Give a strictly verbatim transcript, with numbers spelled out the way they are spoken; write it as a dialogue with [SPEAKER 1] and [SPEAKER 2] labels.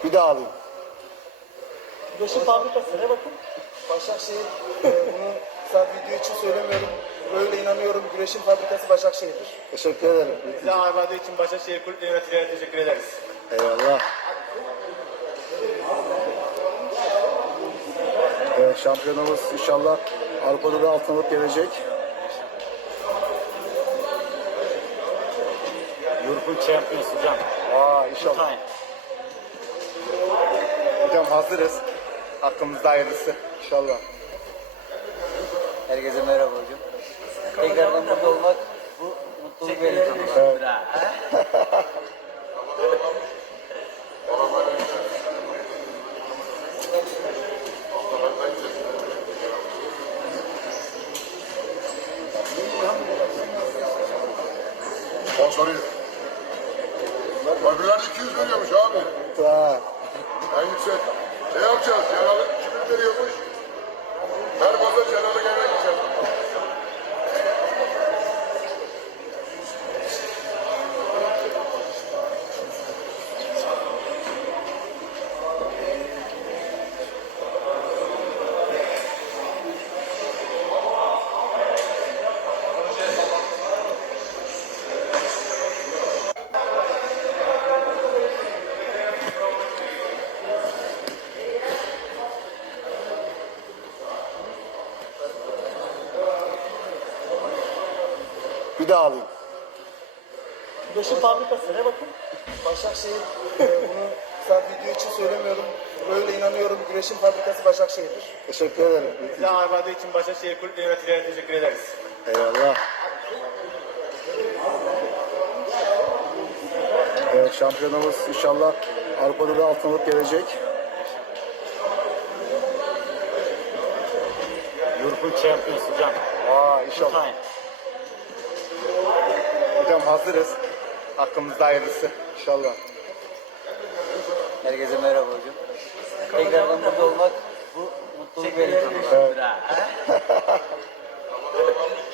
[SPEAKER 1] Bir daha alayım.
[SPEAKER 2] Güreşin fabrikası ne bakın?
[SPEAKER 3] Başakşehir, e, bunu sadece video için söylemiyorum. Böyle inanıyorum. Güreşin fabrikası Başakşehir'dir.
[SPEAKER 1] Teşekkür ederim.
[SPEAKER 4] Bize ağırladığı için Başakşehir Kulüp yöneticilerine teşekkür ederiz.
[SPEAKER 1] Eyvallah. Evet, şampiyonumuz inşallah Avrupa'da da altın alıp gelecek.
[SPEAKER 4] European Champions hocam.
[SPEAKER 1] Aa, inşallah. Hocam hazırız. Hakkımızda hayırlısı. İnşallah.
[SPEAKER 5] Herkese merhaba hocam. Tekrardan burada olmak bu mutluluk verici.
[SPEAKER 1] Evet.
[SPEAKER 6] Sponsoru. Öbürler iki yüz veriyormuş abi.
[SPEAKER 1] Ha.
[SPEAKER 6] En yüksek. Ne yapacağız? Cenalı iki bin veriyormuş. Her pazar cenalı gelmek gideceğiz.
[SPEAKER 1] Bir daha alayım.
[SPEAKER 2] Güreşin fabrikası ne bakın?
[SPEAKER 3] Başakşehir, e, bunu sadece video için söylemiyorum. Böyle inanıyorum. Güreşin fabrikası Başakşehir'dir.
[SPEAKER 1] Teşekkür ederim.
[SPEAKER 4] Bize ağırladığı için Başakşehir Kulüp yöneticilerine teşekkür ederiz.
[SPEAKER 1] Eyvallah. Evet, şampiyonumuz inşallah Avrupa'da da altın alıp gelecek.
[SPEAKER 4] European Champions hocam.
[SPEAKER 1] Aa, inşallah. Hocam hazırız. Hakkımızda hayırlısı. İnşallah.
[SPEAKER 5] Herkese merhaba hocam. Tekrardan burada olmak bu mutluluk verici.
[SPEAKER 1] Evet.